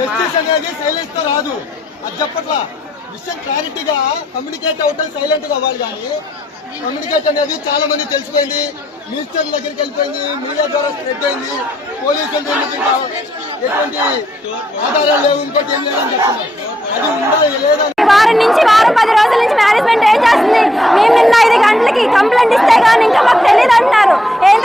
Justice అనేది silence తో రాదు. అది చెప్పట్లా విషయం క్లారిటీగా కమ్యూనికేట్ అవటం సైలెంట్ గా అవ్వాలి. కానీ కమ్యూనికేట్ అనేది చాలా మంది తెలిసిపోయింది, మినిస్టర్ దగ్గరికి వెళ్ళిపోయింది, మీడియా ద్వారా స్ప్రెడ్ అయింది. పోలీసులు ఎటువంటి ఆధారాలు లేవు, ఇంకోటి ఏం లేదని చెప్తున్నారు. అది ఉందా లేదా? వారం 10 రోజుల నుంచి మేనేజ్మెంట్ ఏం చేస్తుంది? మేము నిన్న 5 గంటలకి కంప్లైంట్ ఇస్తే కానీ ఇంకా మాకు తెలియదు అంటున్నారు. ఏం